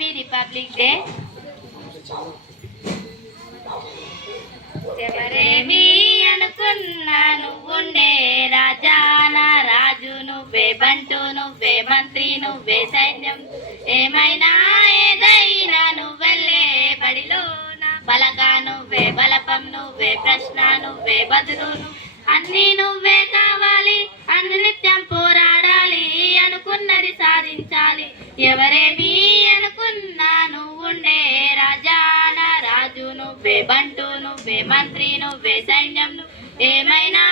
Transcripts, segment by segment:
Happy republic day ఎవరేమి అనుకున్నా నువ్వుండే రాజాన రాజు నువ్వే బంటు నువ్వే మంత్రి నువ్వే సైన్యం. ఏమైనా ఏదైనా నువ్వెళ్ళే బడిలో నా బలగా నువ్వే బలపం నువ్వే ప్రశ్న నువ్వే బదులు. అన్ని అన్నీ నువ్వే కావాలి అన్ని నిత్యం పోరాడాలి అనుకున్నది సాధించాలి. ఎవరేమీ మంత్రి నువ్వే సైన్యం ఏమైనా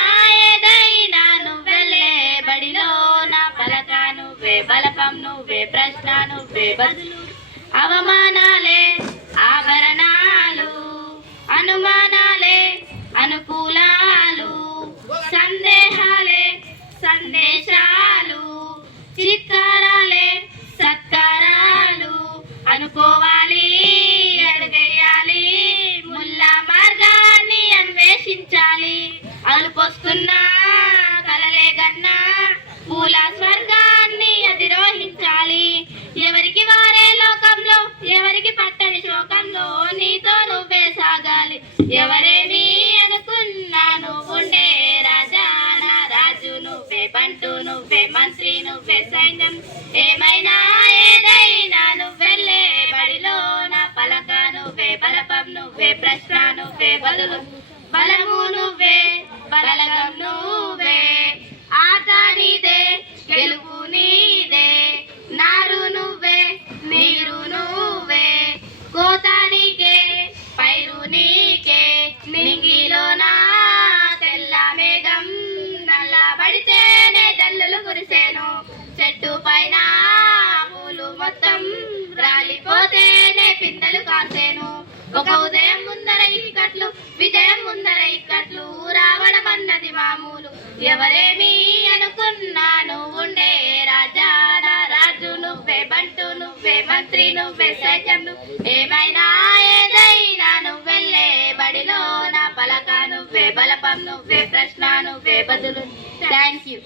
ఏదైనా నువ్వెళ్ళే బడిలో నా పలక నువ్వే బలపం నువ్వే ప్రశ్న నువ్వే బదులు అవమానాలే ఆభరణాలు అనుమానాలే అనుకూలాలు సందేహాలు. మంత్రి నువ్వే సైన్యం ఏమైనా ఏదైనా నువ్వెళ్ళే బడిలో నా పలక నువ్వే బలపం నువ్వే ప్రశ్న నువ్వే బదులు. బలము నువ్వే బలగం నువ్వే. చెట్టు పైన పూలు మొత్తం రాలిపోతేనే పిందెలు కాసేను. ఒక ఉదయం ముందర ఇక్కట్లు విజయం ముందర ఇక్కట్లు రావడం అన్నది మామూలు. ఎవరేమి అనుకున్నాను ఉండే రాజా రాజు నువ్వే బంటు నువ్వే మంత్రి నువ్వే సైన్యం ఏమైనా ఏదైనా నువ్వెళ్ళే బడిలో నా పలక నువ్వే బలపం నువ్వే ప్రశ్న నువ్వే బదులు. Thank you